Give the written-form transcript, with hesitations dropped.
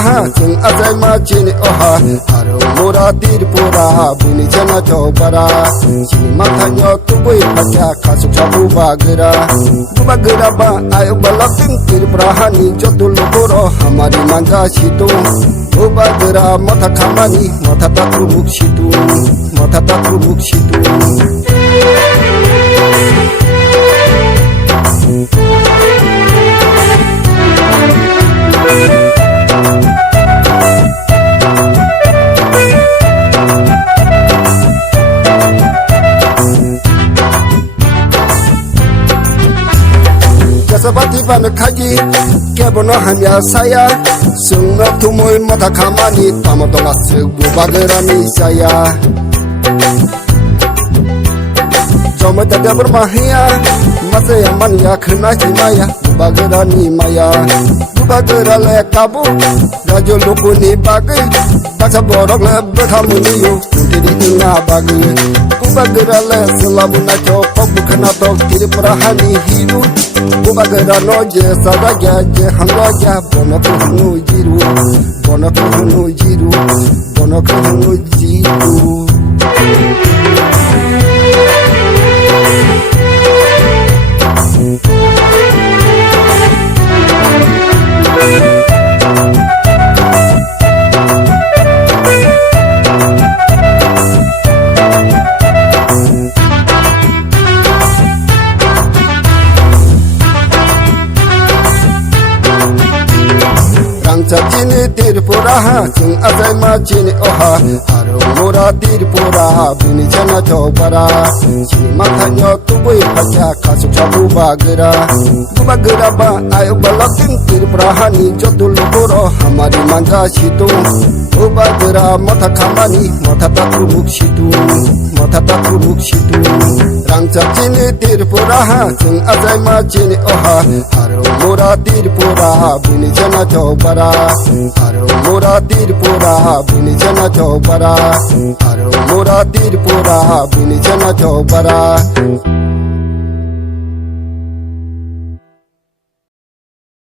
Sing azai ma chini oha Haro mura tirpura Buni chana chobara Chini mathanyo tubui pacha Kasuk sa Bubagra Bubagra ba ayo balating tirpura hani Jotul lukuro hamari manja situ Bubagra mata kamani Mata tatrubuk situ Mata tatrubuk situ Sabati ban kaji kebono hamya saya sungno tumoy mata kamani tamotonga Bubagra ni saya Joma daga bermahia masa yang mania kena himaya Bubagra ni maya Bubagra le kabu rajo luku ni bagai baca borok le berhamuniyo untuk inga bagai Bubagra le selalu naco kok bukan atau kiri perahani hidup Bubagra noje sabaja je hangoja bono kuhunu jiru bono kuhunu jiru bono kuhunu jiru Chini tirpura sing azai ma chini oha Haro mura tirpura buni chana chobara Chini mathanyo tubui pacha kasuk sa Bubagra Bubagra ba ayo balating tirpura hani Jotul lukuro hamari manja situ Bubagra mata kamani Mata tatrubuk situ Mata tatrubuk situ Rangsa chini tirpura sing azai ma chini oha Haro mura tirpura buni chana chobara Haro mura tirpura buni chana chobara Haro mura tirpura buni chana chobara